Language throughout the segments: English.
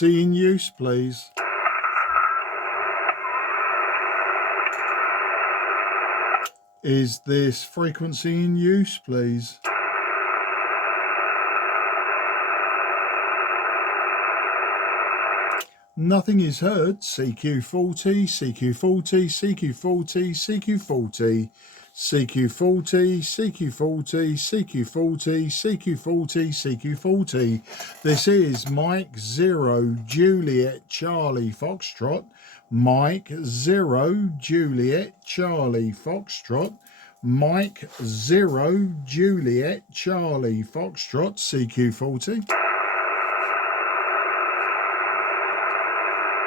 frequency in use, please? Is this frequency in use, please? Nothing is heard. CQ40, CQ40, CQ40, CQ40, CQ40, CQ40, CQ40, CQ40, CQ40. This is Mike 0 Juliet Charlie Foxtrot. Mike 0 Juliet Charlie Foxtrot. Mike 0 Juliet Charlie Foxtrot. CQ40.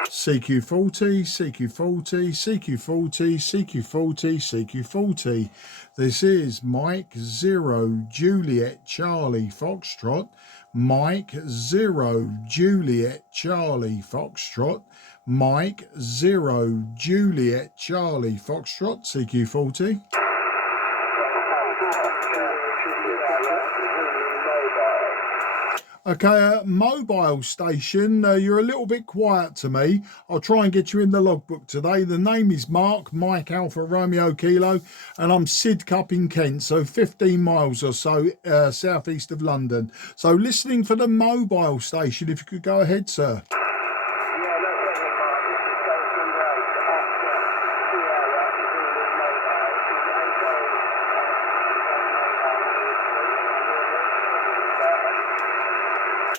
CQ40, CQ40, CQ40, CQ40, CQ40. This is Mike 0 Juliet Charlie Foxtrot. Mike 0 Juliet Charlie Foxtrot. Mike 0 Juliet Charlie Foxtrot. CQ40. Okay, mobile station, you're a little bit quiet to me. I'll try and get you in the logbook today. The name is Mark, Mike Alpha Romeo Kilo, and I'm Sidcup in Kent, so 15 miles or so southeast of London. So listening for the mobile station, if you could go ahead, sir.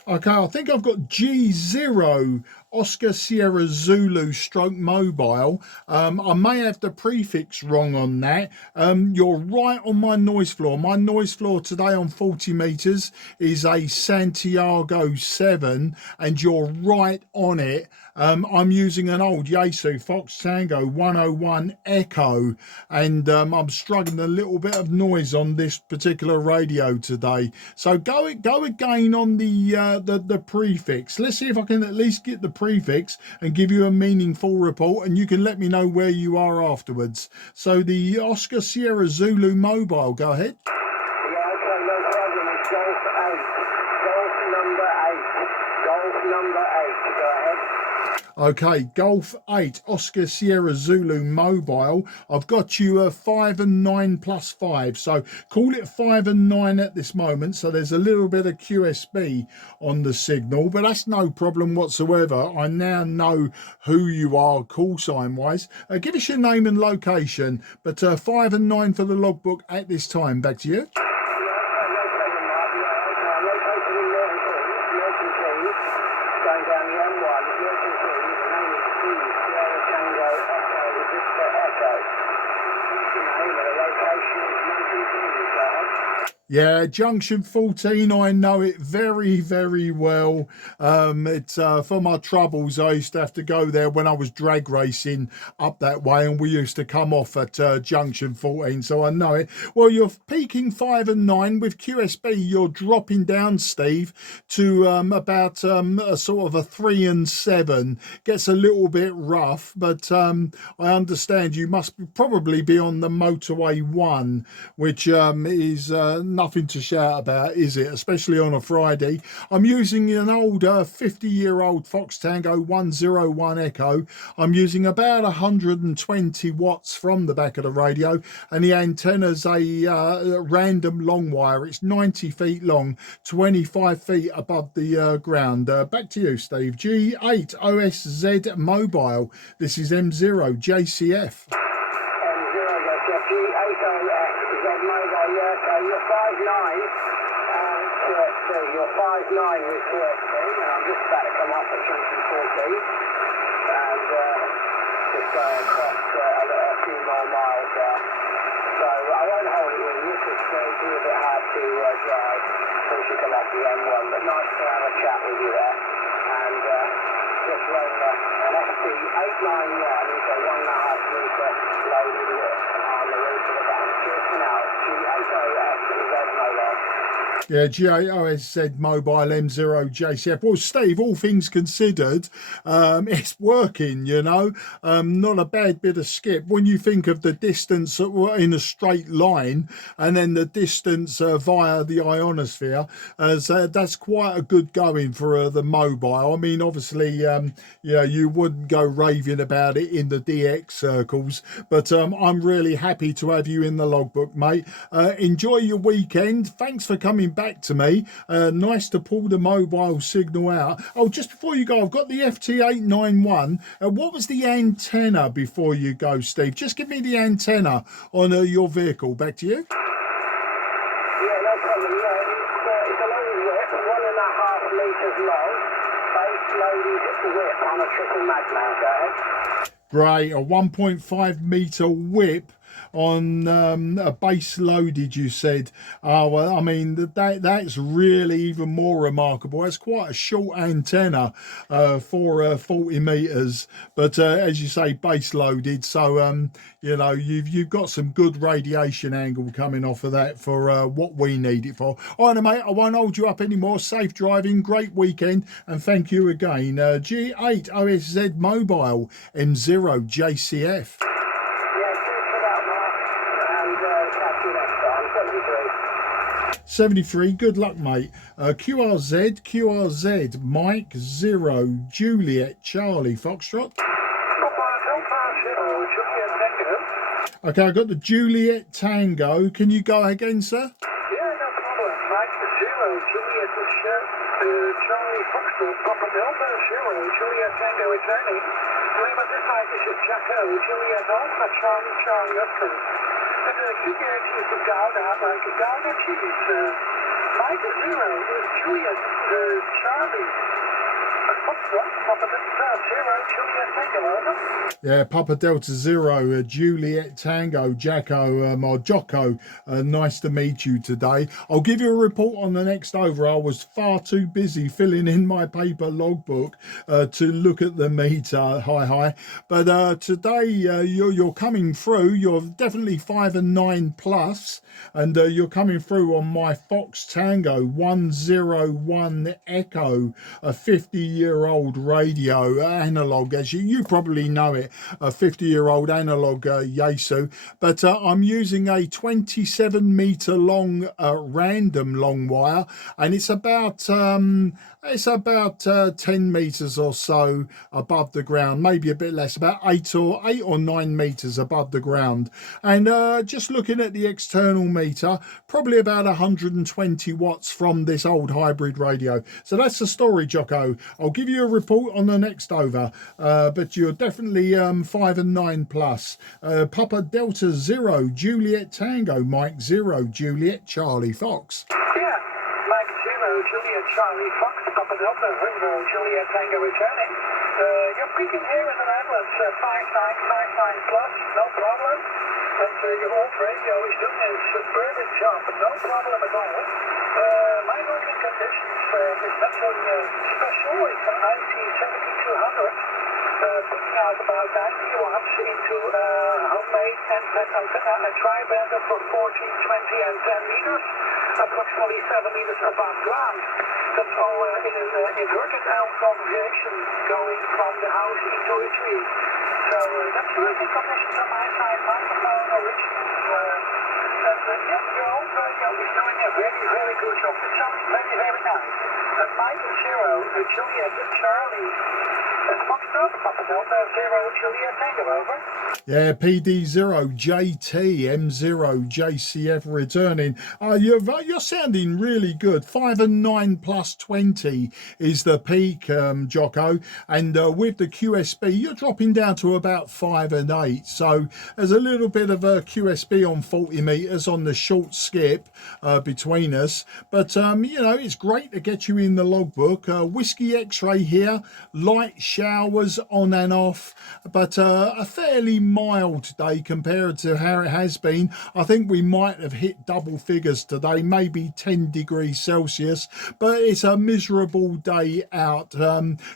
Okay, I think I've got G0 Oscar Sierra Zulu stroke mobile. I may have the prefix wrong on that. You're right on my noise floor. My noise floor today on 40 meters is a Santiago 7, and you're right on it. I'm using an old Yaesu Fox Tango 101 Echo, and I'm struggling a little bit of noise on this particular radio today. So go again on the prefix. Let's see if I can at least get the prefix and give you a meaningful report, and you can let me know where you are afterwards. So the Oscar Sierra Zulu mobile, go ahead. Yeah, okay, no problem. It's Golf 8. Golf number 8. Golf number 8. Go ahead. Okay, Golf 8 Oscar Sierra Zulu mobile. I've got you 5 and 9 plus 5, so call it 5 and 9 at this moment. So there's a little bit of QSB on the signal, but that's no problem whatsoever. I now know who you are call sign wise. Give us your name and location, but 5 and 9 for the logbook at this time. Back to you. Going down the M1, emergency, the name is Steve, Sierra Tango Echo, Victor Echo. The name of the location is Mountain Go ahead. Yeah, Junction 14, I know it very, very well. It's for my troubles. I used to have to go there when I was drag racing up that way, and we used to come off at Junction 14, so I know it. Well, you're peaking 5 and 9 with QSB. You're dropping down, Steve, to about a sort of a 3 and 7. Gets a little bit rough, but I understand you must probably be on the motorway 1, which is nothing to shout about, is it? Especially on a Friday. I'm using an old 50-year-old Fox Tango 101 Echo. I'm using about 120 watts from the back of the radio, and the antenna's a random long wire. It's 90 feet long, 25 feet above the ground. Back to you, Steve. G8OSZ mobile. This is M0 JCF. You're 5'9", QSB. You're 5'9" with QSB, and I'm just about to come off at junction 14, and just going across a few more miles there. So I won't hold it with you, because it's a bit hard to drive once you come off the M1, but nice to have a chat with you there. And just run an FT891, it's a 1.5 metre loaded lift on the roof of the van. Cheers for now. G8OSZ mobile. Yeah, GAOSZ Mobile M0JCF. Well, Steve, all things considered, it's working, you know. Not a bad bit of skip. When you think of the distance in a straight line and then the distance via the ionosphere, that's quite a good going for the mobile. I mean, obviously, you wouldn't go raving about it in the DX circles, but I'm really happy to have you in the logbook, mate. Enjoy your weekend. Thanks for coming back to me. Nice to pull the mobile signal out. Oh, just before you go, I've got the FT891. What was the antenna before you go, Steve? Just give me the antenna on your vehicle. Back to you. Yeah, no problem. Yeah, it's a loaded whip, 1.5 metres long, base loaded whip on a triple mag mount. Go ahead. Great, a 1.5 metre whip on a base loaded, you said. Oh, well, I mean, that's really even more remarkable. That's quite a short antenna for 40 metres, but as you say, base loaded. So, you've got some good radiation angle coming off of that for what we need it for. All right, mate, I won't hold you up anymore. Safe driving, great weekend, and thank you again. G8OSZ Mobile M0JCF. 73, good luck, mate. QRZ, Mike 0, Juliet, Charlie, Foxtrot. Okay, I got the Juliet Tango. Can you go again, sir? Yeah, no problem. Mike 0, Juliet Charlie Foxtrot, Papa Delta 0, Juliet Tango returning. Remember, this side is your Jacko, Juliet Alpha, Charlie Upton. And the QPH is the Gouda, like Gouda cheese. Mike 0 is Juliet Charlie. Foxtrot, Papa Delta 0, Juliet Tango, over. Yeah, Papa Delta 0, Juliet Tango, Jacko, or Jocko, nice to meet you today. I'll give you a report on the next over. I was far too busy filling in my paper logbook to look at the meter. Hi. But today you're coming through. You're definitely 5 and 9 plus, and you're coming through on my Fox Tango 101 Echo, a 50-year-old radio analog, as you probably know it. A 50-year-old analog Yaesu, but I'm using a 27-meter long random long wire, and it's about 10 meters or so above the ground, maybe a bit less, about 8 or 9 meters above the ground. And just looking at the external meter, probably about 120 watts from this old hybrid radio. So that's the story, Jocko. I'll give you a report on the next over, but you're definitely 5 and 9 plus. Papa Delta 0, Juliet Tango, Mike 0, Juliet Charlie Fox. Yeah, Mike 0, Juliet Charlie Fox, Papa Delta 0, Juliet Tango returning. You're peaking here in the Netherlands, 5959 plus, no problem. And your old radio is doing a superb job, no problem at all. My working conditions is not so special. It's an IT7200. Putting out about 90 watts into homemade handheld antenna and tri-bander for 14, 20 and 10 meters, approximately 7 meters above ground. That's all in an inverted L configuration going from the house into a tree. So that's the working conditions on my side, microphone original. Your old radio is doing a very, very good job. It sounds very, very nice. Mike 0, Juliet Charlie. Foxtrot, Papa Delta 0, Juliet Tango, over. Yeah, PD0, JT, M0, JCF returning. You're sounding really good. 5 and 9 plus 20 is the peak, Jocko. And with the QSB, you're dropping down to about 5 and 8. So there's a little bit of a QSB on 40 meters on the short skip between us. But, it's great to get you in the logbook. Whiskey X-ray here, light showers figures on and off, but a fairly mild day compared to how it has been. I think we might have hit double figures today, maybe 10 degrees Celsius, but it's a miserable day out.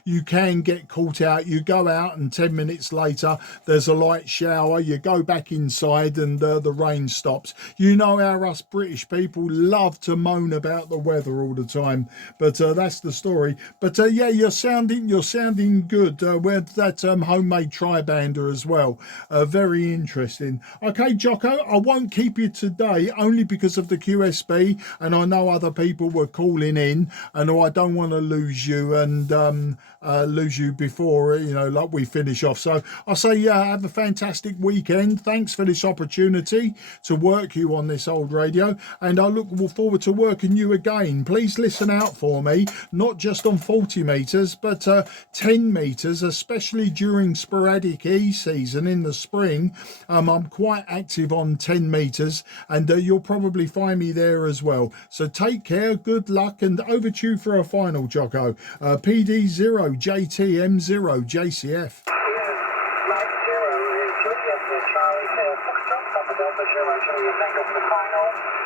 You can get caught out. You go out and 10 minutes later there's a light shower, you go back inside and the rain stops. You know how us British people love to moan about the weather all the time, but that's the story. But yeah, you're sounding good with that homemade tri-bander as well. Very interesting. Okay, Jocko, I won't keep you today only because of the QSB, and I know other people were calling in, and I don't want to lose you and lose you before, you know, like we finish off. So I say have a fantastic weekend. Thanks for this opportunity to work you on this old radio, and I look forward to working you again. Please listen out for me, not just on 40 meters, but 10 meters, especially during sporadic E season in the spring. I'm quite active on 10 meters, and you'll probably find me there as well. So take care, good luck, and over to you for a final, Jocko. PD0 JTM0 JCF.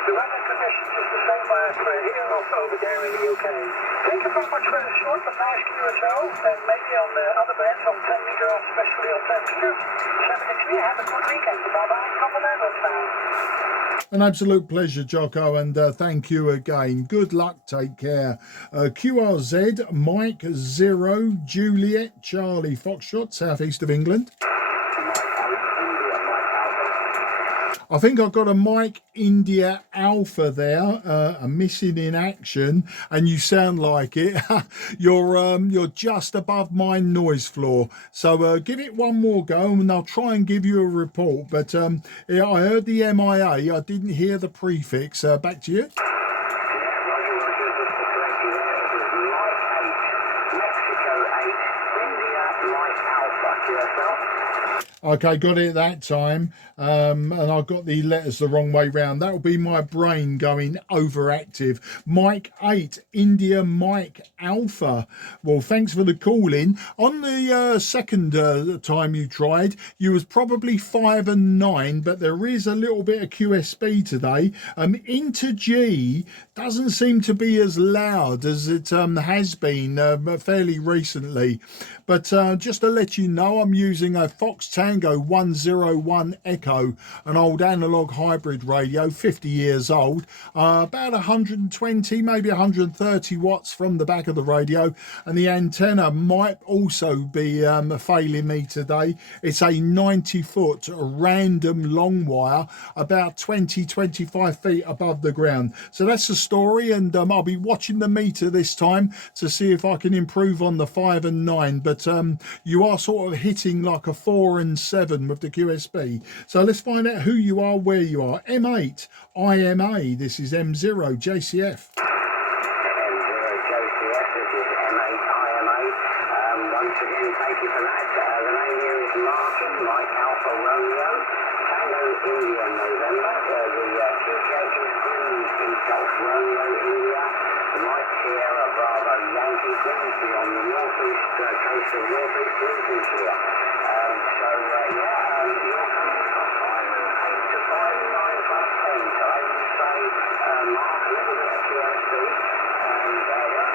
The weather conditions is the same as here over there in the UK. Thank you very much for the short but nice QSO, and maybe on the other bands on 10 meter, especially on 10 meters. 73, have a good weekend. Bye-bye, couple levels now. An absolute pleasure, Jocko, and thank you again. Good luck, take care. QRZ, Mike 0, Juliet, Charlie, Foxtrot, southeast of England. I think I've got a Mike India Alpha there, a missing in action, and you sound like it. You're just above my noise floor. So give it one more go, and I'll try and give you a report. But yeah, I heard the MIA. I didn't hear the prefix. Back to you. Okay, got it that time, and I got the letters the wrong way round. That will be my brain going overactive. Mike 8, India Mike Alpha. Well, thanks for the call in. On the second time you tried, you was probably 5 and 9, but there is a little bit of QSB today. Into G doesn't seem to be as loud as it has been fairly recently. But just to let you know, I'm using a Fox Tango 101 Echo, an old analog hybrid radio, 50 years old, about 120, maybe 130 watts from the back of the radio, and the antenna might also be failing me today. It's a 90-foot random long wire, about 20-25 feet above the ground. So that's the story, and I'll be watching the meter this time to see if I can improve on the 5 and 9, but you are sort of hitting like a 4 and 7 with the QSB. So let's find out who you are, where you are. M8 IMA, this is M0 JCF. Once again, thank you for that. The name here is Martin, Mike Alpha Romeo, Tango India November. The QTH is Grimsby, Golf Romeo India, Mike Sierra Bravo Yankee Grimsby on the northeast coast of northeast Lincolnshire. So yeah, you're coming across 5 and 8 to 5 and 9 plus 10. So I would say Mark, a little bit of QSB, and yeah.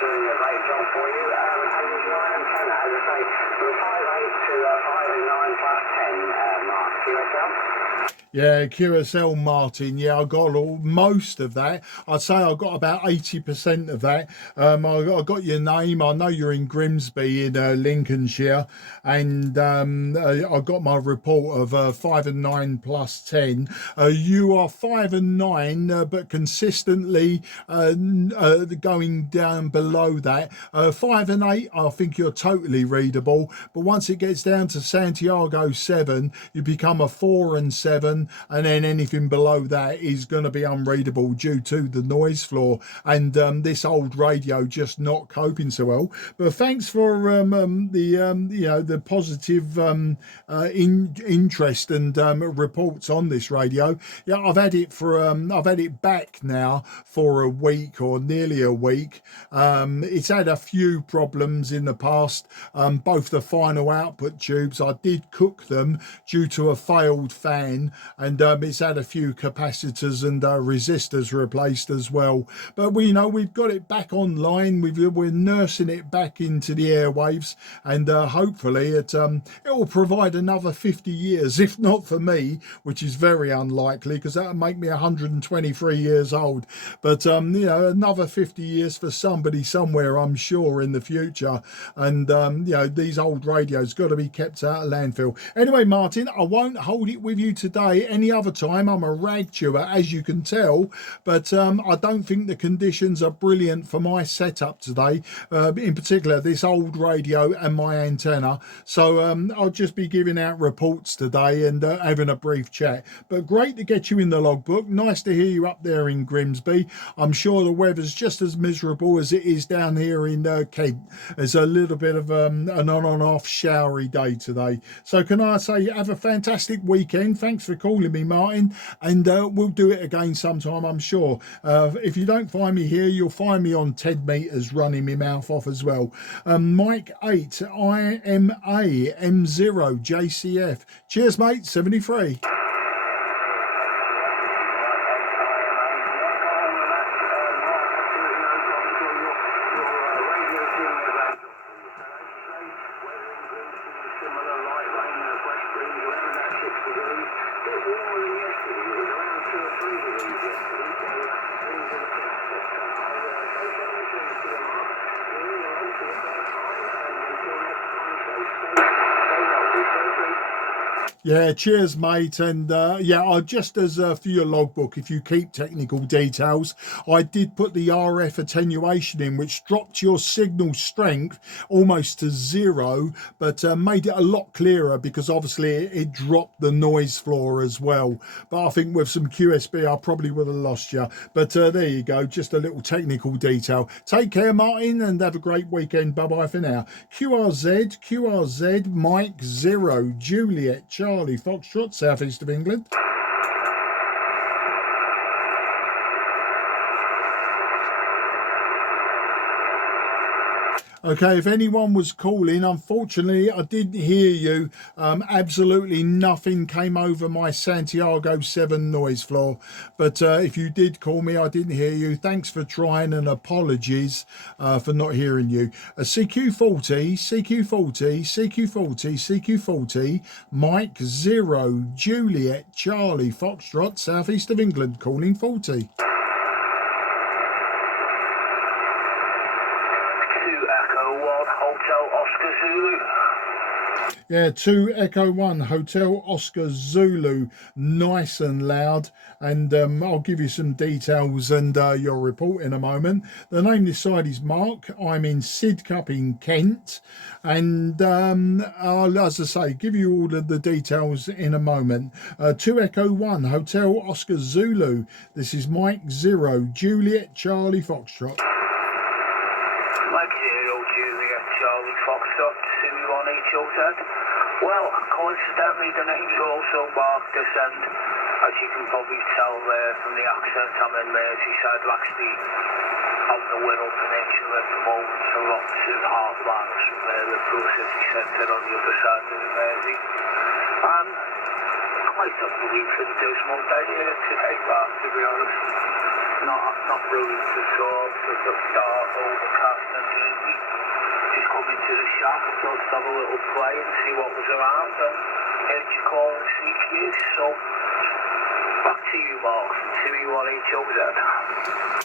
Doing a great job for you, and your antenna, as I say, from 5.8 to 5 and 9 plus 10, Mark, QSL? Yeah, QSL, Martin. Yeah, I got most of that. I'd say I got about 80% of that. I got your name. I know you're in Grimsby in Lincolnshire, and I got my report of 5 and 9 plus 10. You are 5 and 9, but consistently going down below that. 5 and 8, I think you're totally readable. But once it gets down to Santiago 7, you become a 4 and 7. and then anything below that is going to be unreadable due to the noise floor and this old radio just not coping so well. But thanks for the positive interest and reports on this radio. Yeah, I've had it back now for a week or nearly a week. It's had a few problems in the past. Both the final output tubes, I did cook them due to a failed fan, and it's had a few capacitors and resistors replaced as well. But we've got it back online. We're nursing it back into the airwaves, and hopefully it will provide another 50 years, if not for me, which is very unlikely because that would make me 123 years old. But another 50 years for somebody somewhere, I'm sure, in the future. And these old radios got to be kept out of landfill. Anyway, Martin, I won't hold it with you today. Any other time, I'm a rag chewer, as you can tell, but I don't think the conditions are brilliant for my setup today, in particular this old radio and my antenna. So I'll just be giving out reports today and having a brief chat. But great to get you in the logbook. Nice to hear you up there in Grimsby. I'm sure the weather's just as miserable as it is down here in Kent. There's a little bit of an on and off showery day today. So can I say have a fantastic weekend. Thanks for calling me, Martin, and we'll do it again sometime, I'm sure. If you don't find me here, you'll find me on TED Meters running my mouth off as well. Mike 8 IMA M0 JCF. Cheers, mate. 73. Yeah, cheers, mate. And just as for your logbook, if you keep technical details, I did put the RF attenuation in, which dropped your signal strength almost to zero, but made it a lot clearer because obviously it dropped the noise floor as well. But I think with some QSB, I probably would have lost you. But there you go, just a little technical detail. Take care, Martin, and have a great weekend. Bye-bye for now. QRZ, Mike 0, Juliet, Charlie, Foxtrot, southeast of England. Okay, if anyone was calling, unfortunately, I didn't hear you. Absolutely nothing came over my Santiago 7 noise floor. But if you did call me, I didn't hear you. Thanks for trying and apologies for not hearing you. CQ40, Mike 0, Juliet, Charlie, Foxtrot, southeast of England, calling 40. Yeah, 2 Echo 1 Hotel Oscar Zulu, nice and loud. And I'll give you some details and your report in a moment. The name this side is Mark. I'm in Sidcup in Kent. And I'll, as I say, give you all of the details in a moment. 2 Echo 1 Hotel Oscar Zulu. This is Mike 0, Juliet, Charlie, Foxtrot. Mike 0, Juliet, Charlie, Foxtrot, 2E1HOZ. Well, coincidentally, the name's also Mark this end. As you can probably tell there from the accent, I'm in Merseyside, actually out the Wirral Peninsula at the moment, so not 2.5 miles from there, the Pro City Centre on the other side of the Mersey. And quite unbelievably dismal day here today, Mark, to be honest. Not brilliant at all, sort of dark, overcast and gloomy. Just come into the shop, I thought I'd have a little play and see what was around, and heard you call and sneak news, so back to you, Mark, from 2E1HOZ.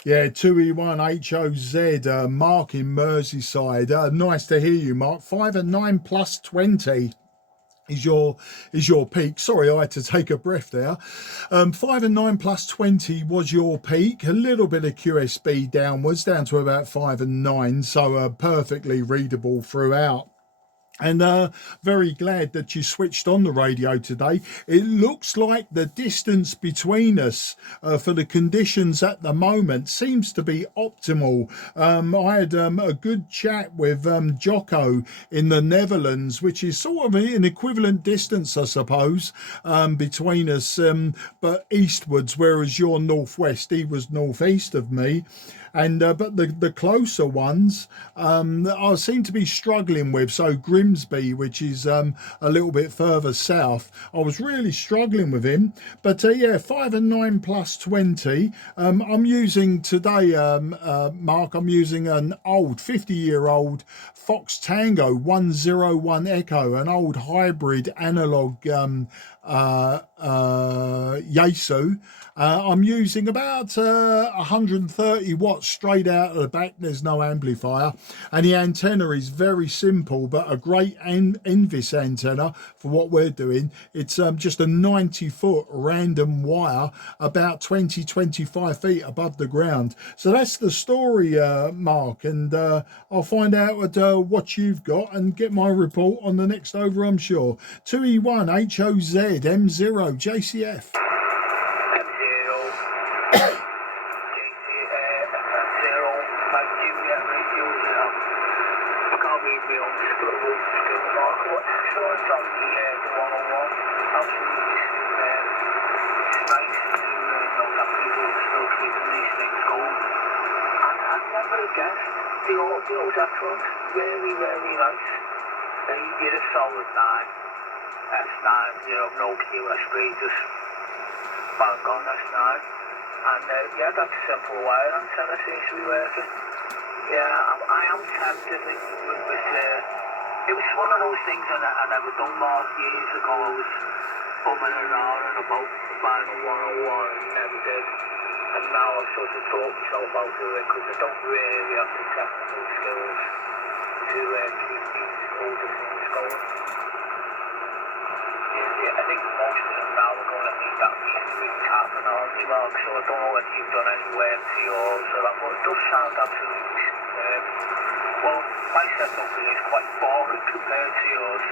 Yeah, 2E1HOZ, Mark in Merseyside. Nice to hear you, Mark. 5 and 9 plus 20. Is your peak. Sorry, I had to take a breath there. 5 and 9 plus 20 was your peak. A little bit of QSB downwards, down to about 5 and 9, so perfectly readable throughout. And very glad that you switched on the radio today. It looks like the distance between us for the conditions at the moment seems to be optimal. I had a good chat with Jocko in the Netherlands, which is sort of an equivalent distance, I suppose, between us, but eastwards, whereas you're northwest, he was northeast of me. And but the closer ones I seem to be struggling with. So Grimsby, which is a little bit further south, I was really struggling with him. But yeah, 5 and 9 plus 20. I'm using today, Mark. I'm using an old 50-year-old Fox Tango 101 Echo, an old hybrid analog Yaesu. I'm using about 130 watts straight out of the back. There's no amplifier, and the antenna is very simple, but a great Envis antenna for what we're doing. It's just a 90-foot random wire, about 25 feet above the ground. So that's the story, Mark, and I'll find out what you've got and get my report on the next over, I'm sure. 2E1HOZ M0 JCF. Very, very nice. They did a solid 9. S9, no QSB, just bang on S9. And yeah, that's a simple wire antenna seems to be working. Yeah, I am tempted with it was one of those things I never done last years ago. I was bumming around about buying a 101 and never did. And now I've sort of taught myself how to do it because I don't really have the technical skills to keep these older things going. Yeah, I think most of them now are going to need that mystery tapping on the mark, so I don't know if you've done any work to yours or that, but it does sound absolutely superb. Well, my setup is quite boring compared to yours.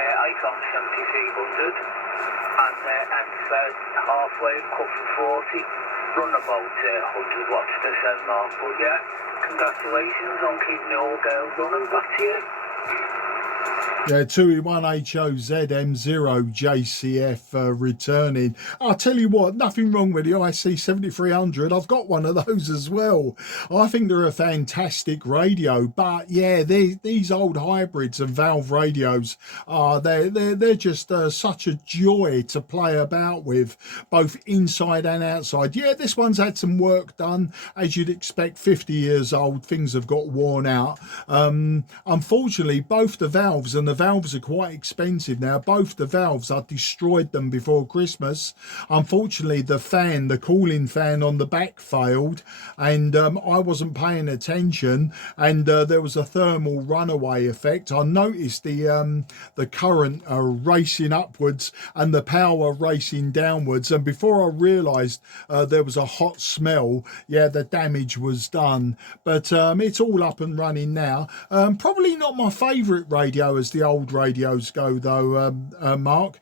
I got 7300 and fed halfway, cut for 40. Run about 100 watts per cent mark, but yeah, congratulations on keeping the old girl running. Back to you. Yeah, 2E1HOZ M0 JCF returning. I'll tell you what, nothing wrong with the IC 7300. I've got one of those as well. I think they're a fantastic radio, but yeah, these old hybrids and valve radios, they're just such a joy to play about with, both inside and outside. Yeah, this one's had some work done, as you'd expect. 50 years old, things have got worn out. Unfortunately, both the valves, and the valves are quite expensive now, both the valves, I destroyed them before Christmas. Unfortunately, the cooling fan on the back failed, and I wasn't paying attention, and there was a thermal runaway effect. I noticed the current racing upwards and the power racing downwards, and before I realized there was a hot smell, yeah, the damage was done. But it's all up and running now. Probably not my favorite radio as the old radios go, though, Mark.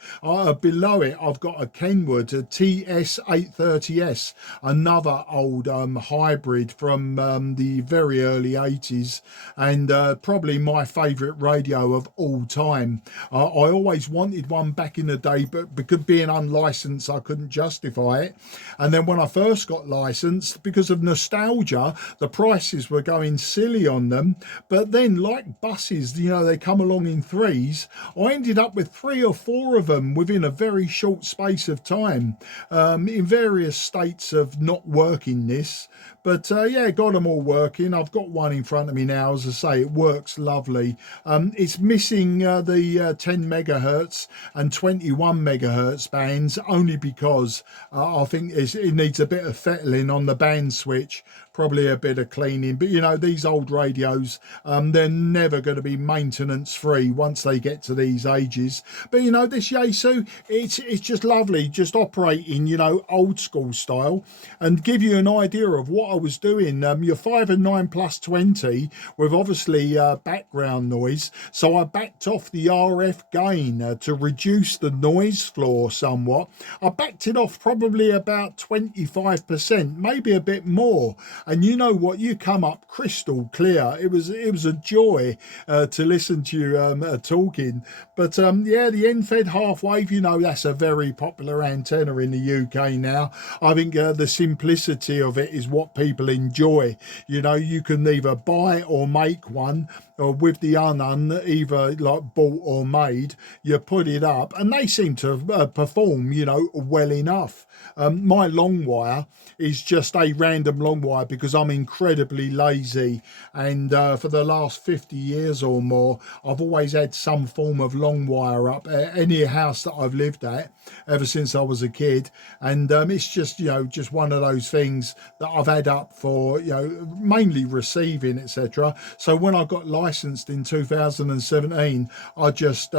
Below it, I've got a Kenwood, a TS830S, another old hybrid from the very early 80s, and probably my favourite radio of all time. I always wanted one back in the day, but because being unlicensed, I couldn't justify it. And then when I first got licensed, because of nostalgia, the prices were going silly on them. But then, like buses, they come along in threes. I ended up with 3 or 4 of them within a very short space of time, in various states of not workingness. But yeah, got them all working. I've got one in front of me now. As I say, it works lovely. It's missing the 10 megahertz and 21 megahertz bands, only because I think it needs a bit of fettling on the band switch. probably a bit of cleaning. But you know, these old radios, they're never going to be maintenance free once they get to these ages. But you know, this Yaesu, it's just lovely, just operating, you know, old school style. And give you an idea of what I was doing, your 5 and 9 plus 20 with obviously background noise, so I backed off the RF gain to reduce the noise floor somewhat. I backed it off probably about 25%, maybe a bit more, and you know what, you come up crystal clear. It was a joy to listen to you talking. But yeah, the end-fed half wave, you know, that's a very popular antenna in the UK now. I think the simplicity of it is what people enjoy. You know, you can either buy or make one, or with the unknown, either like bought or made, you put it up and they seem to perform, you know, well enough. My long wire is just a random long wire because I'm incredibly lazy, and for the last 50 years or more I've always had some form of long wire up at any house that I've lived at ever since I was a kid. And it's just, you know, just one of those things that I've had up for, you know, mainly receiving, etc. So when I got licensed in 2017, I just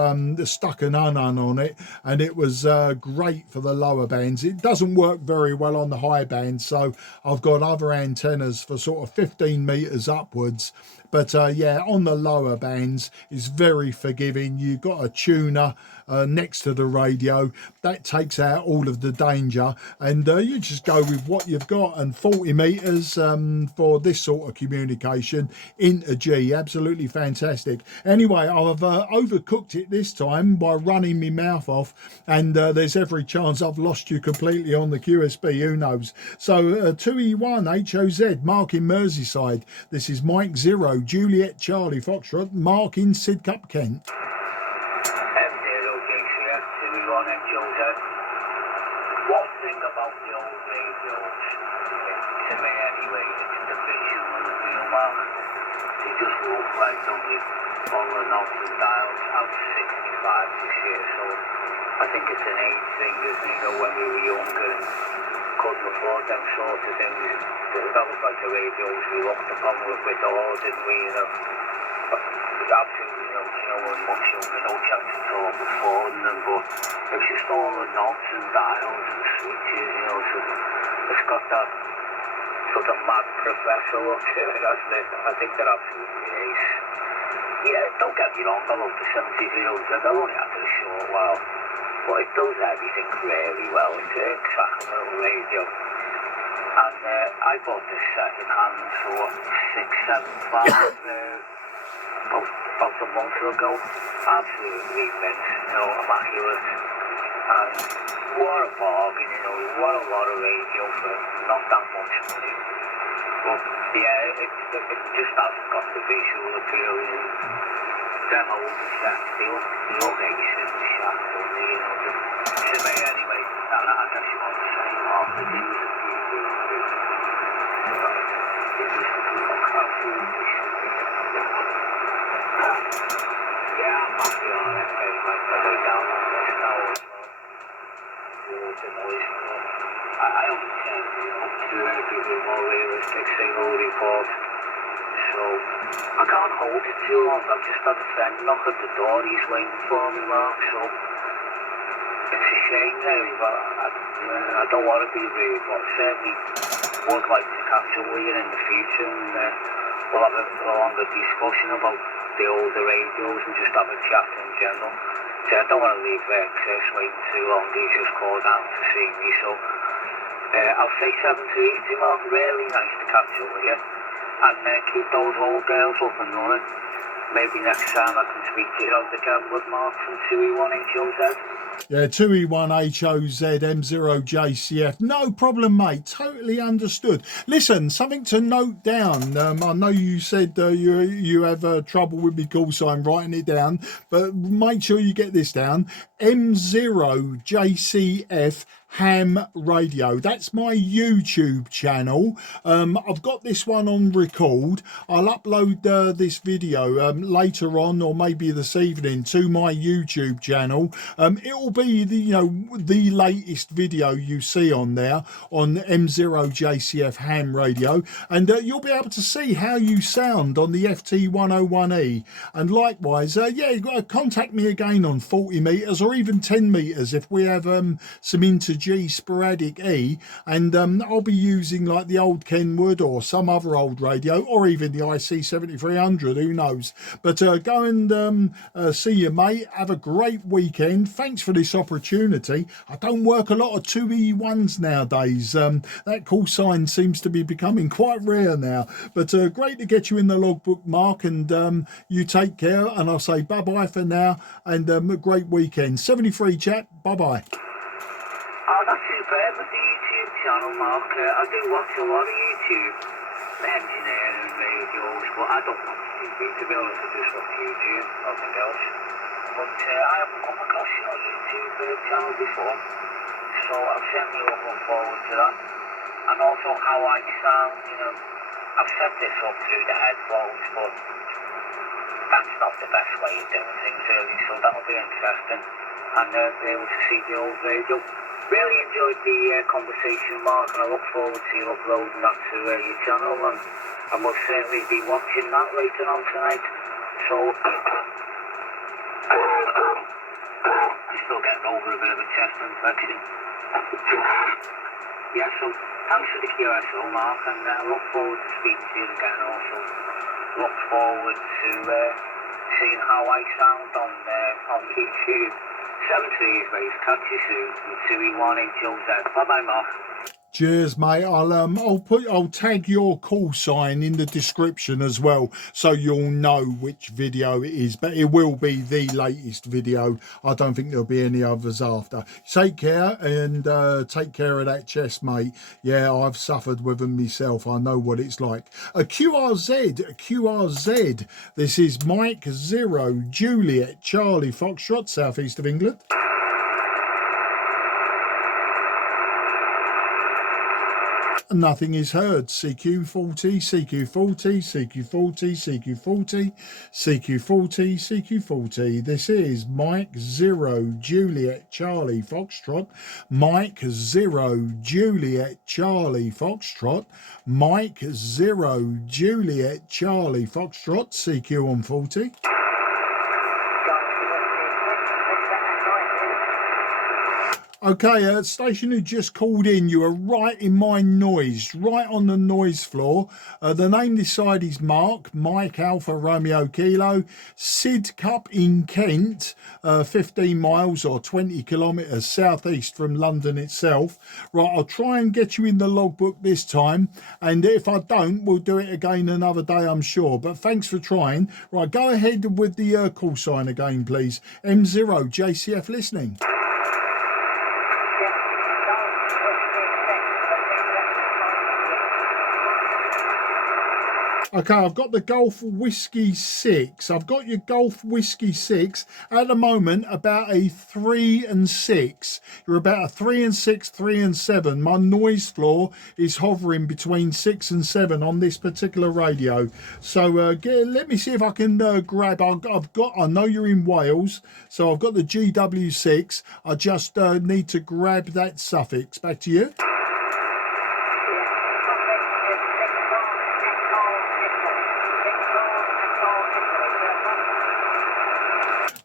stuck an unknown on it, and it was great for the lower bands. It doesn't work very well on the high band, so I've got other antennas for sort of 15 meters upwards. But yeah, on the lower bands it's very forgiving. You've got a tuner next to the radio that takes out all of the danger, and you just go with what you've got. And 40 meters for this sort of communication into G, absolutely fantastic. Anyway, I've overcooked it this time by running my mouth off, and there's every chance I've lost you completely on the QSB, who knows. So 2E1HOZ, Mark in Merseyside. This is Mike 0 Juliet Charlie Foxtrot, Mark in Sidcup, Kent. M0JCF 2E1HOZ. One thing about the old radios, to me anyway, it's the visual of the mark. They just look like only following knobs and dials. I'm 65 this year, so I think it's an age thing, isn't it? You know, when we were younger and couldn't afford them sort of things, that was like the radios we looked upon with all, didn't we? You know, absolutely, you know, when much younger, no chance at all before them, but it's just all the knobs and dials and switches, you know, so it's got that sort of mad professor look to it, hasn't it? I think they're absolutely ace. Yeah, don't get me wrong, I love the 70s, I've only had it a short while, but it does everything really well. It's a cracking little radio. And I bought this second hand for £675 about a month ago. Absolutely mint, you know, immaculate. And what a bargain, you know, what a lot of radio for not that much money. But yeah, it just hasn't got the visual appeal. You know. Them older sets, they look ace in the shaft, don't they, you know, to me anyway. And I guess you want to say, well, the things that you do, it's just a little absolutely shocking. Yeah, I'm happy on it, like I go down on this now as well. The noise, I only tend to give you more realistic signal report. So I can't hold it too long. I've just had a friend knock at the door. He's waiting for me, Mark. So it's a shame, really, but I don't want to be rude, but certainly would like to catch up with you in the future, and we'll have a longer discussion about the older radios and just have a chat in general. So I don't want to leave Chris waiting too long. He's just called down to see me. So I'll say 7 to 8, Mark. Really nice to catch up with you. And keep those old girls up and running. Maybe next time I can speak to you on the camera with Mark from 2E1HOZ. Yeah, 2E1HOZ M0JCF. No problem, mate. Totally understood. Listen, something to note down. I know you said you have trouble with me call sign writing it down, but make sure you get this down. M0JCF Ham Radio. That's my YouTube channel. I've got this one on record. I'll upload this video later on, or maybe this evening, to my YouTube channel. It will be the latest video you see on there on M0JCF Ham Radio, and you'll be able to see how you sound on the FT101E. And likewise, contact me again on 40 meters or even 10 meters if we have some into G sporadic E, and I'll be using like the old Kenwood or some other old radio, or even the IC 7300, who knows. But go and see you, mate. Have a great weekend. Thanks for this opportunity. I don't work a lot of 2E1s nowadays. That call sign seems to be becoming quite rare now, but great to get you in the logbook, Mark, and you take care, and I'll say bye bye for now, and a great weekend. 73 chap, bye bye. Oh, that's superb with the YouTube channel, Mark. I do watch a lot of YouTube engineering and radios, but I don't watch TV, to be honest. I just watch YouTube, nothing else. But I haven't come across your YouTube channel before, so I'm certainly looking forward to that. And also how I sound, I've set this up through the headphones, but that's not the best way of doing things, really, so that'll be interesting. And be able to see the old radio. Really enjoyed the conversation, Mark, and I look forward to you uploading that to your channel, and I must certainly be watching that later on tonight. So, I'm still getting over a bit of a chest infection. Yeah, so thanks for the QSO, Mark, and I look forward to speaking to you again. Also, look forward to seeing how I sound on YouTube. 73 race. Catch you soon. 2E1HOZ. Bye bye, Mark. Cheers, mate. I'll tag your call sign in the description as well, so you'll know which video it is. But it will be the latest video. I don't think there'll be any others after. Take care, and take care of that chest, mate. Yeah, I've suffered with them myself. I know what it's like. A QRZ. This is Mike 0 Juliet Charlie Foxtrot, southeast of England. Nothing is heard. CQ40, CQ40, CQ40, CQ40, CQ40, CQ40. This is Mike 0 Juliet Charlie Foxtrot. Mike 0 Juliet Charlie Foxtrot. Mike 0 Juliet Charlie Foxtrot. CQ on 40. Okay, station who just called in, you are right in my noise, right on the noise floor. The name this side is Mark, Mike Alpha Romeo Kilo, Sid Cup in Kent, 15 miles or 20 kilometres southeast from London itself. Right, I'll try and get you in the logbook this time, and if I don't, we'll do it again another day, I'm sure. But thanks for trying. Right, go ahead with the call sign again, please. M0 JCF listening. Okay, I've got the Golf Whiskey 6. I've got your Golf Whiskey 6. At the moment, about a 3 and 6. You're about a 3 and 6, 3 and 7. My noise floor is hovering between 6 and 7 on this particular radio. So let me see if I can grab. I know you're in Wales, so I've got the GW6. I just need to grab that suffix. Back to you.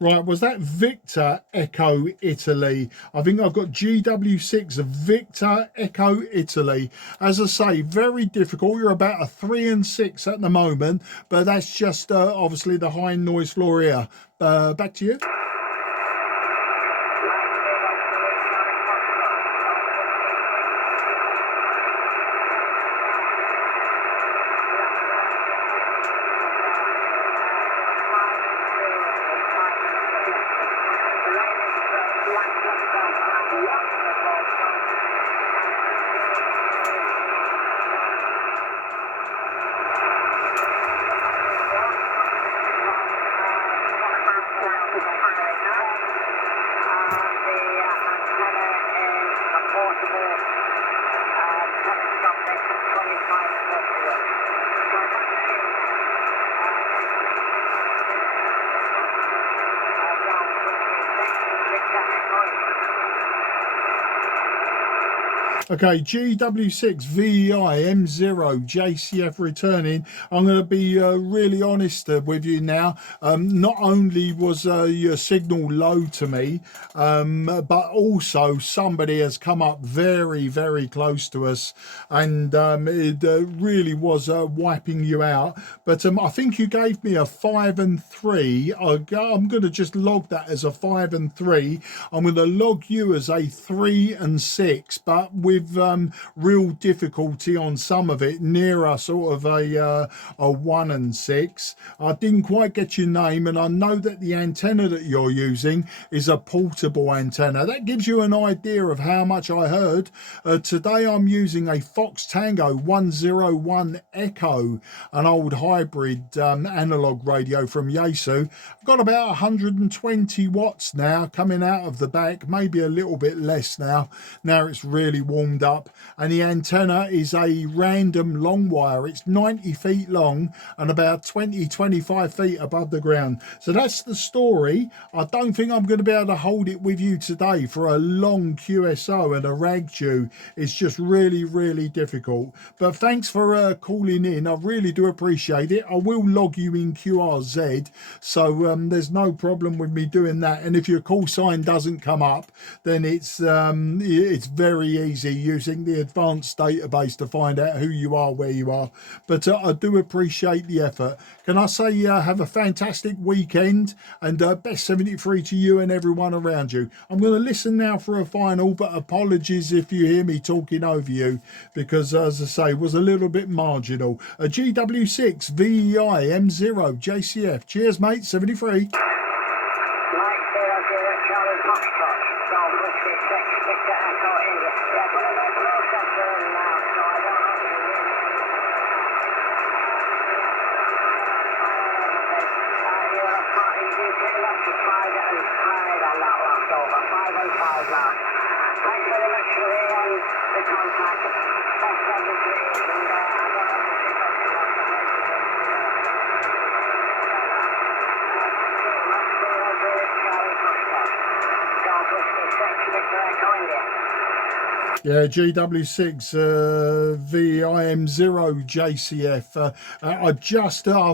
Right, was that Victor Echo Italy? I think I've got GW6 Victor Echo Italy. As I say, very difficult. You're about a 3 and 6 at the moment, but that's just obviously the high noise floor here. Back to you. Okay, GW6VEI M0JCF returning. I'm going to be really honest with you now. Not only was your signal low to me, but also somebody has come up very, very close to us, and it really was wiping you out. But I think you gave me a 5 and 3. I'm going to just log that as a 5 and 3. I'm going to log you as a 3 and 6, but with real difficulty on some of it, nearer sort of a 1 and 6. I didn't quite get your name, and I know that the antenna that you're using is a portable antenna. That gives you an idea of how much I heard. Today I'm using a Fox Tango 101 Echo, an old hybrid analog radio from Yaesu. I've got about 120 watts now coming out of the back, maybe a little bit less now. Now it's really warmed up, and the antenna is a random long wire. It's 90 feet long and about 25 feet above the ground. So that's the story. I don't think I'm going to be able to hold it with you today for a long QSO and a ragchew. It's just really difficult. But thanks for calling in. I really do appreciate it. I will log you in QRZ, so there's no problem with me doing that. And if your call sign doesn't come up, then it's very easy using the advanced database to find out who you are, where you are. But I do appreciate the effort. Can I say have a fantastic weekend, and best 73 to you and everyone around you. I'm going to listen now for a final, but apologies if you hear me talking over you, because as I say, was a little bit marginal. A GW6VEI M0JCF. Cheers mate, 73. Thanks very much for the contact. Best of the dreams, and I don't have much Yeah, GW6 VIM0JCF. I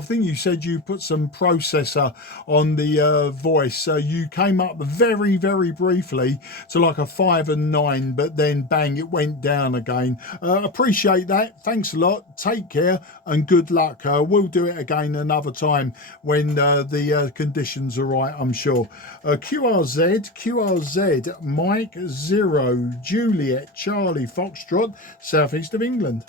think you said you put some processor on the voice. You came up very briefly to like a 5 and 9, but then bang, it went down again. Appreciate that. Thanks a lot. Take care and good luck. We'll do it again another time when the conditions are right, I'm sure. QRZ, Mike 0, Juliet, Charlie, Foxtrot, southeast of England.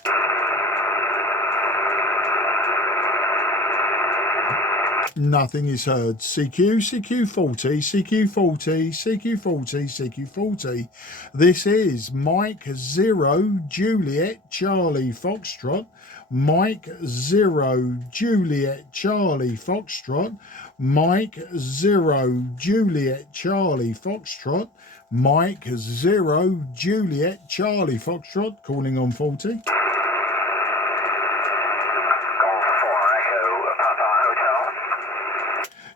Nothing is heard. CQ40. This is Mike 0, Juliet, Charlie, Foxtrot. Mike 0, Juliet, Charlie, Foxtrot. Mike 0, Juliet, Charlie, Foxtrot. Mike 0, Juliet, Charlie, Foxtrot, calling on 40.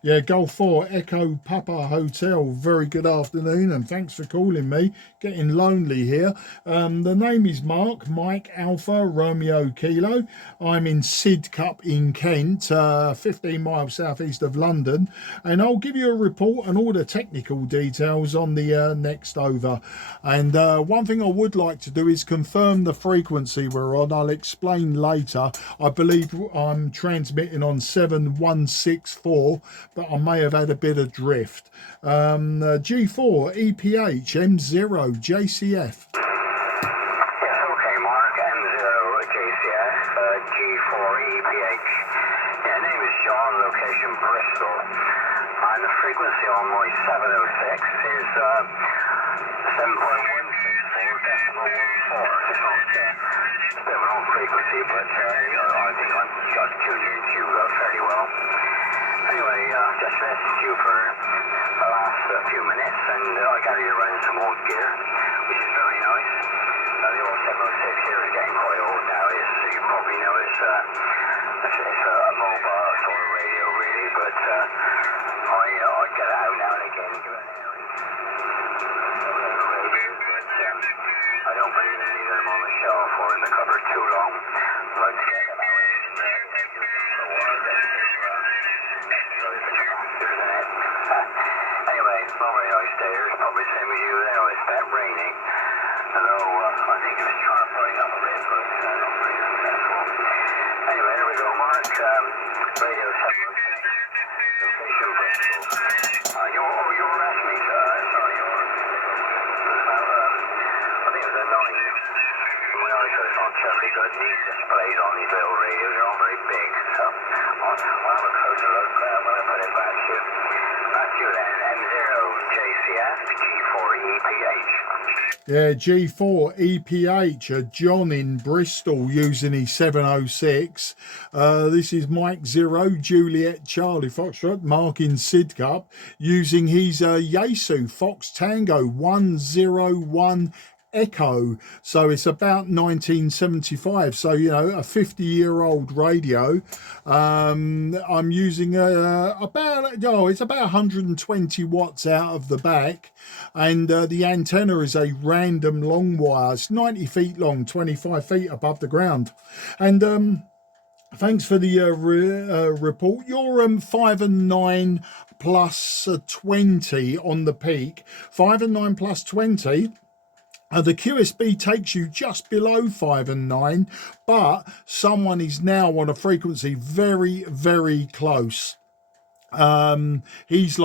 Yeah, Golf 4, Echo Papa Hotel. Very good afternoon, and thanks for calling me. Getting lonely here. The name is Mark, Mike Alpha Romeo Kilo. I'm in Sidcup in Kent, 15 miles southeast of London, and I'll give you a report and all the technical details on the next over. And one thing I would like to do is confirm the frequency we're on. I'll explain later. I believe I'm transmitting on 7164, but I may have had a bit of drift. G4 EPH M0 JCF. Yes, okay, Mark, M0 JCF, G4 EPH. Yeah, name is John, location Bristol, and the frequency on my 706 is 7.164.14. It's a bit of a long frequency, but I think I'm just tuned into fairly well. Anyway, just messaged you for the last few minutes, and I gather you're running some old gear, which is very nice. The old 706 here is getting quite old now, as you probably know. It's a mobile sort of radio, really, but I get it out now and again, give it an airing. I don't believe in the the cupboard too long. I'd get them out and use them for a while then to exercise the capacitors in it. Anyway, it's not very nice day here. It's probably the same as you there. It's been raining. Although I think it was trying to brighten up a bit, but not very successful. Anyway, there we go, Mark. Radio 706. Location Bristol. You were asking me, sorry, you were about, I think it was a 9. When I said it's not terribly good, these displays on these little radios are all very big, so I'll have a closer look when I put it back to you. Back to you then, M0JCF G4EPH. Yeah, G4EPH, John in Bristol using his 706. This is Mike 0, Juliet Charlie Foxtrot, Mark in Sidcup, using his Yaesu Fox Tango 101 Echo. So it's about 1975, so you know, a 50-year-old radio. I'm using it's about 120 watts out of the back, and the antenna is a random long wire. It's 90 feet long, 25 feet above the ground. And thanks for the report. You're 5 and 9 plus 20 on the peak. 5 and 9 plus 20. The QSB takes you just below 5 and 9, but someone is now on a frequency very, very close. He's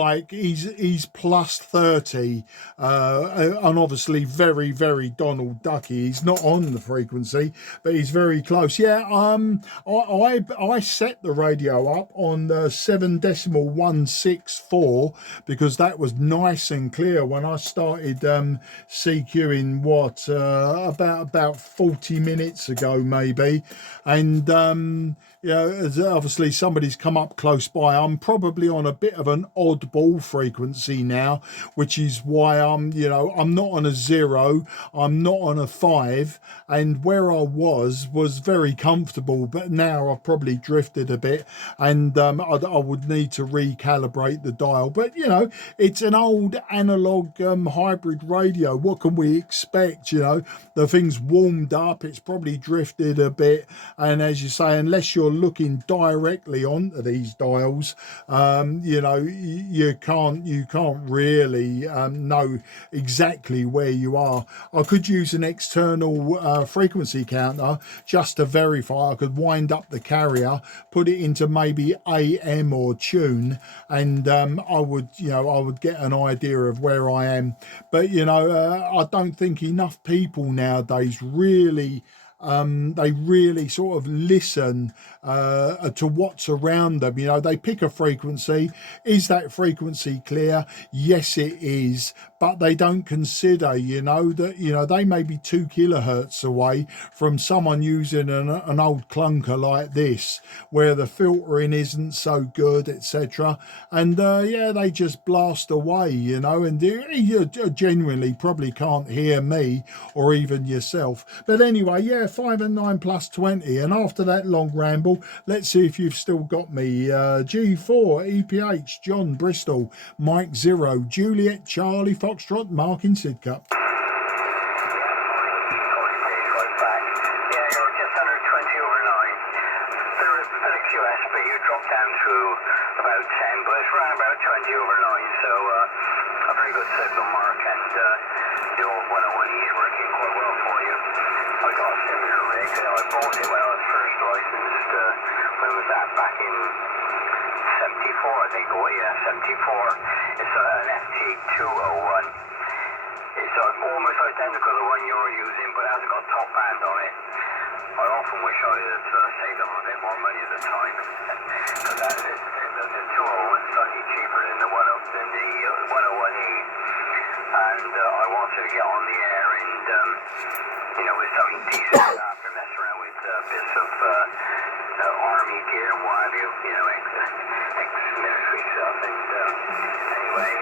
plus 30, and obviously very, very Donald Ducky. He's not on the frequency, but he's very close. Yeah, I set the radio up on 7.164 because that was nice and clear when I started CQing about 40 minutes ago maybe, and obviously somebody's come up close by. I'm probably on a bit of an oddball frequency now, which is why I'm not on a 0, I'm not on a 5, and where I was very comfortable, but now I've probably drifted a bit, and I would need to recalibrate the dial. But it's an old analog hybrid radio. What can we expect? The thing's warmed up, it's probably drifted a bit, and as you say, unless you're looking directly onto these dials, you can't really know exactly where you are. I could use an external frequency counter just to verify. I could wind up the carrier, put it into maybe AM or tune, and I would get an idea of where I am. But I don't think enough people nowadays really sort of listen to what's around them. They pick a frequency. Is that frequency clear? Yes, it is. But they don't consider, that, they may be 2 kilohertz away from someone using an old clunker like this, where the filtering isn't so good, etc. And they just blast away, and you genuinely probably can't hear me or even yourself. But anyway, 5 and 9 plus 20. And after that long ramble, let's see if you've still got me. G4 EPH, John Bristol, Mike 0, Juliet Charlie Foxtrot, Mark in Sidcup. It's an FT201. It's almost identical to the one you're using, but it hasn't got top band on it. I often wish I had saved up a bit more money at the time, because the 201 is slightly cheaper than the 101E, and I wanted to get on the air and with something decent after messing around with bits of army gear and what have you, ex-military stuff, and anyway,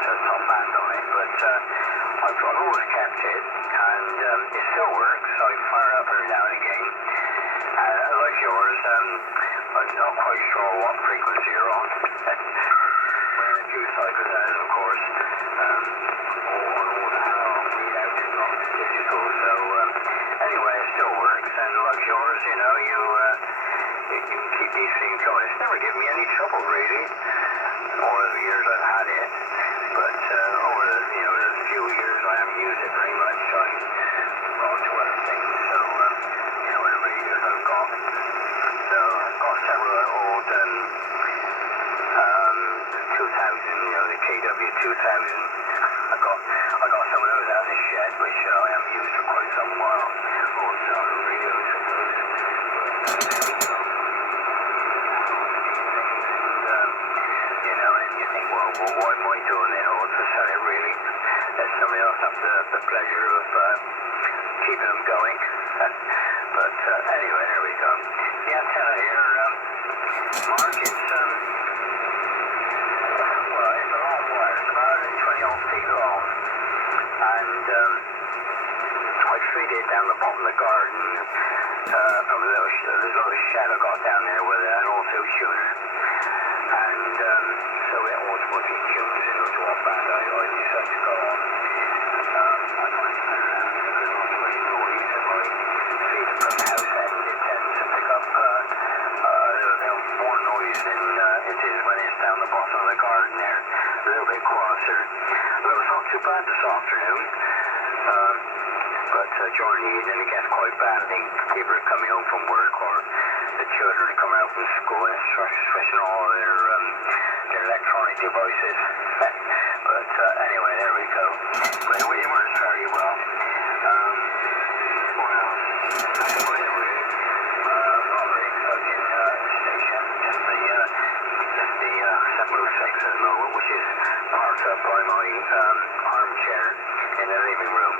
got top band on it, but I've always kept it, and it still works. I fire up every now and again, keeping them going. But anyway, there we go. The antenna here, Mark, it's well, it's a long wire. It's about 120 odd feet long, and I feed it down the bottom of the garden from a little shed I got down there with an auto tuner, and so it automatically tunes in to what band I decide to go on. I find that because it's not really noise, if I feed it from the house end, it tends to pick up a little more noise than it is when it's down the bottom of the garden there, a little bit quieter. Well, it's not too bad this afternoon. But during the evening it gets quite bad. I think people are coming home from work, or the children are coming out from school and start switching all their electronic devices. But anyway, there we go. But it works very well. What else? Anyway, not really exciting station. Just the 706 at the moment, which is parked up by my armchair in the living room.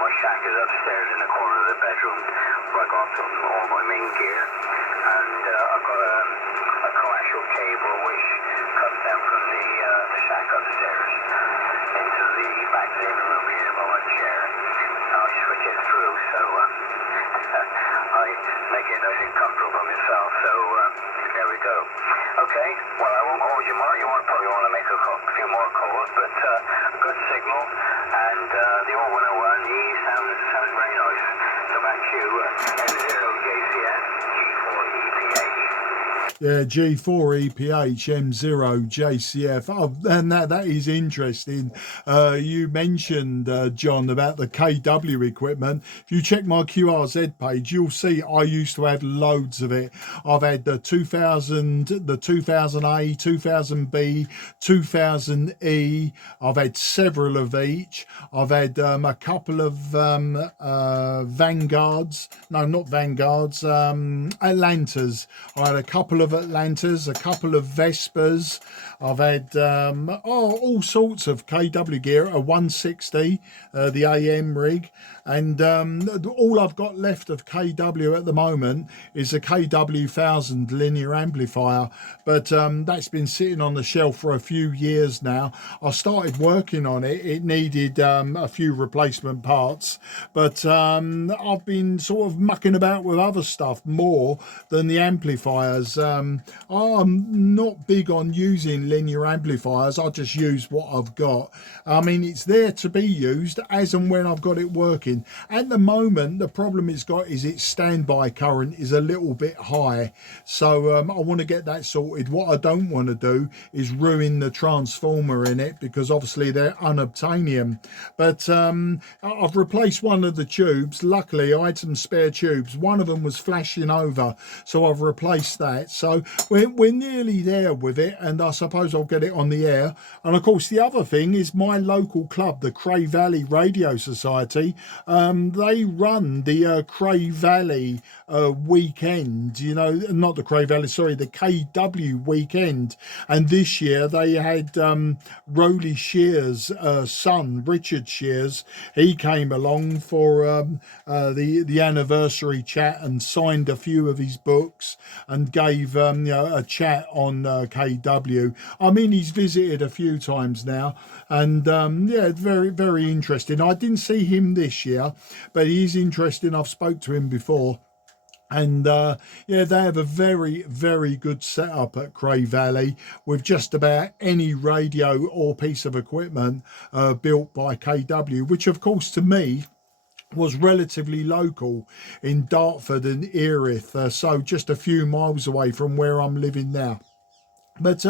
My shack is upstairs in the corner of the bedroom where I got all my main gear, and I've got a coaxial cable which comes down from the shack upstairs into the back living room here by my chair. Now I switch it through, so I make it nice and comfortable for myself, so there we go. Okay, well, I won't hold you, Mark. You probably want to make a few more calls, but good signal, and the 2E1HOZ sounds very nice. So back to you, M0JCF, G4EPH. Yeah, G4EPH M0JCF. Oh, and that is interesting. You mentioned, John, about the KW equipment. If you check my QRZ page, you'll see I used to have loads of it. I've had the 2000, the 2000A, 2000B, 2000E. I've had several of each. I've had a couple of Vanguards. No, not Vanguards. Atlantas. I had a couple of Atlantas, a couple of Vespers. I've had all sorts of KW gear, a 160, the AM rig, and all I've got left of KW at the moment is a KW1000 linear amplifier, but that's been sitting on the shelf for a few years now. I started working on it. It needed a few replacement parts, but I've been sort of mucking about with other stuff more than the amplifiers. I'm not big on using linear amplifiers. I just use what I've got. I mean, it's there to be used as and when I've got it working. At the moment, the problem it's got is its standby current is a little bit high, so I want to get that sorted. What I don't want to do is ruin the transformer in it, because obviously they're unobtainium. But I've replaced one of the tubes. Luckily I had some spare tubes. One of them was flashing over, so I've replaced that. So we're nearly there with it, and I suppose I'll get it on the air. And of course the other thing is my local club, the Cray Valley Radio Society. They run the Cray Valley weekend, you know, not the Cray Valley, sorry, the KW weekend. And this year they had Rowley Shear's son, Richard Shears. He came along for the anniversary chat and signed a few of his books and gave you know, a chat on KW. I mean, he's visited a few times now, and yeah, very, very interesting. I didn't see him this year, but he's interesting. I've spoke to him before. And yeah, they have a very, very good setup at Cray Valley with just about any radio or piece of equipment built by KW, which of course to me was relatively local in Dartford and Erith, so just a few miles away from where I'm living now. But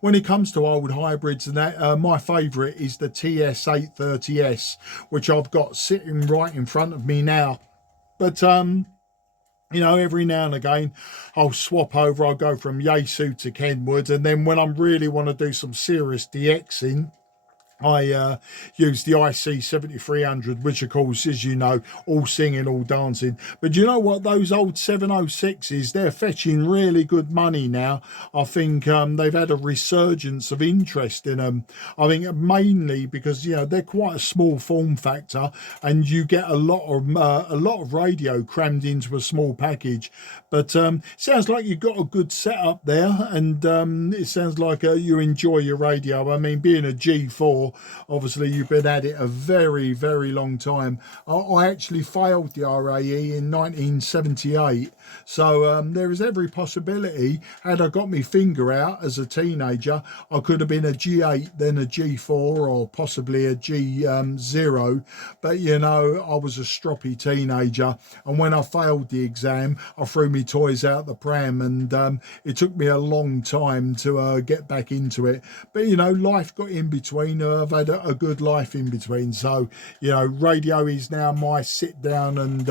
when it comes to old hybrids and that, my favourite is the TS830S, which I've got sitting right in front of me now. But you know, every now and again I'll swap over. I'll go from Yaesu to Kenwood, and then when I really want to do some serious DXing, I used the IC7300, which of course, as you know, all singing, all dancing. But you know what? Those old 706s, they're fetching really good money now. I think they've had a resurgence of interest in them. I think mainly because, you know, they're quite a small form factor, and you get a lot of radio crammed into a small package. But sounds like you've got a good setup there, and it sounds like you enjoy your radio. I mean, being a G4, obviously you've been at it a very, very long time. I actually failed the RAE in 1978, so there is every possibility, had I got my finger out as a teenager, I could have been a G8, then a G4, or possibly a G0. But you know, I was a stroppy teenager, and when I failed the exam, I threw my toys out the pram, and it took me a long time to get back into it. But you know, life got in between. I've had a good life in between, so you know, radio is now my sit down and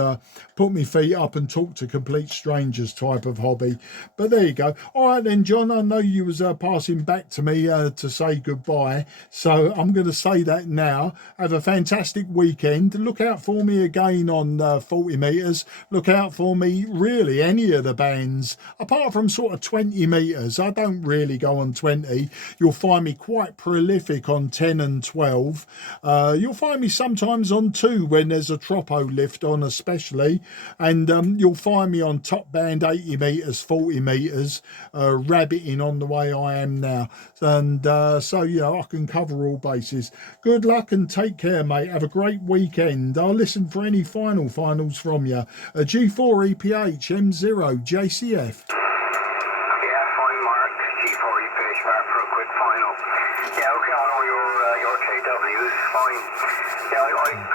put my feet up and talk to complete strangers type of hobby. But there you go. All right then, John, I know you was passing back to me to say goodbye, so I'm going to say that now. Have a fantastic weekend. Look out for me again on 40 meters. Look out for me, really, any of the bands apart from sort of 20 meters. I don't really go on 20. You'll find me quite prolific on 10 and 12. You'll find me sometimes on 2 when there's a tropo lift on, especially, and you'll find me on top band 80 meters, 40 meters, rabbiting on the way I am now. And so you know, I can cover all bases. Good luck and take care, mate. Have a great weekend. I'll listen for any finals from you. A G4 EPH M0 JCF.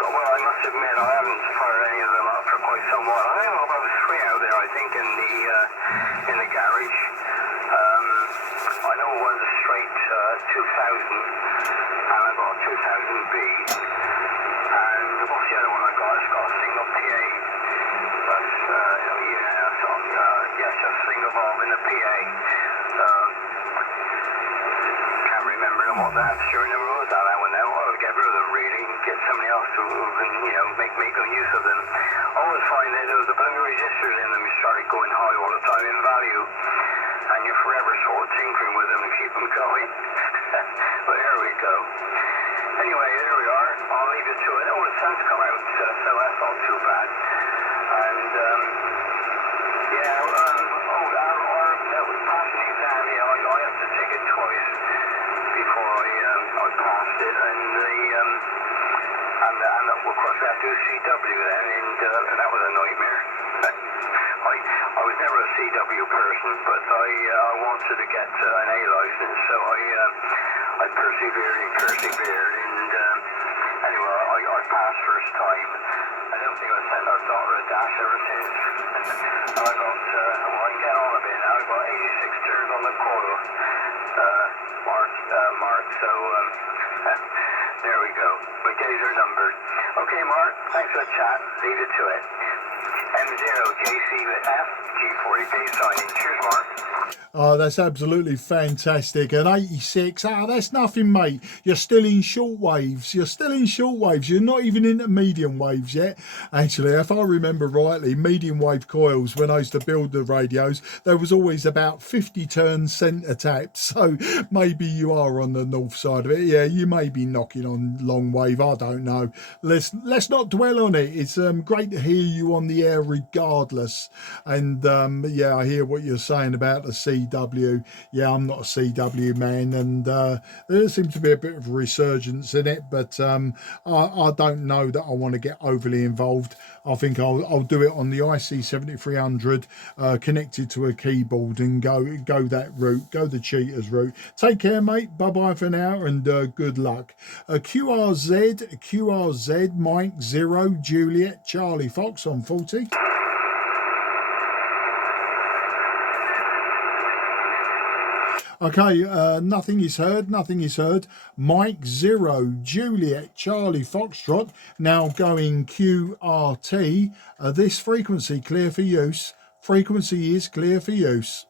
Well, I must admit, I haven't fired any of them up for quite some while. I have about 3 out there, I think, in the garage. I know one's a straight 2000, and I've got a 2000B. And what's the other one I got? It's got a single PA. That's, just single valve in the PA. Can't remember what that sure never was that one now. I'll get rid of them really, get somebody else to make good use of them. I always find that there was a bunch of resistors in them, you started going high all the time in value, and you're forever sort of tinkering with them to keep them going. But here we go. Anyway, there we are. I'll leave it to it. Oh, the sun's come out, so that's not too bad. And our passing exam, I have to take it twice before I passed it, and of course we have to do CW then, and that was a nightmare. I was never a CW person, but I wanted to get an A license, so I persevered, and anyway, I passed first time. I don't think I sent our daughter a dash ever since. I got, I can get on a bit now. I've got 86 turns on the coil, Mark, so there we go. My days are numbered. Okay, Mark, thanks for the chat. Leave it to it. M0JCF G40 base signing. Cheers, Mark. Oh, that's absolutely fantastic. An 86, that's nothing, mate. You're still in short waves. You're not even into medium waves yet. Actually, if I remember rightly, medium wave coils, when I used to build the radios, there was always about 50 turns centre tapped. So maybe you are on the north side of it. Yeah, you may be knocking on long wave. I don't know. Let's not dwell on it. It's great to hear you on the air regardless. And yeah, I hear what you're saying about the CW. Yeah, I'm not a CW man, and there seems to be a bit of a resurgence in it, but I don't know that I want to get overly involved. I think I'll do it on the IC7300 connected to a keyboard and go that route, go the cheaters route. Take care, mate. Bye bye for now, and good luck. QRZ Mike 0 Juliet Charlie Fox on 40. Okay, nothing is heard. Mike 0 Juliet Charlie Foxtrot, now going QRT. This frequency clear for use. Frequency is clear for use.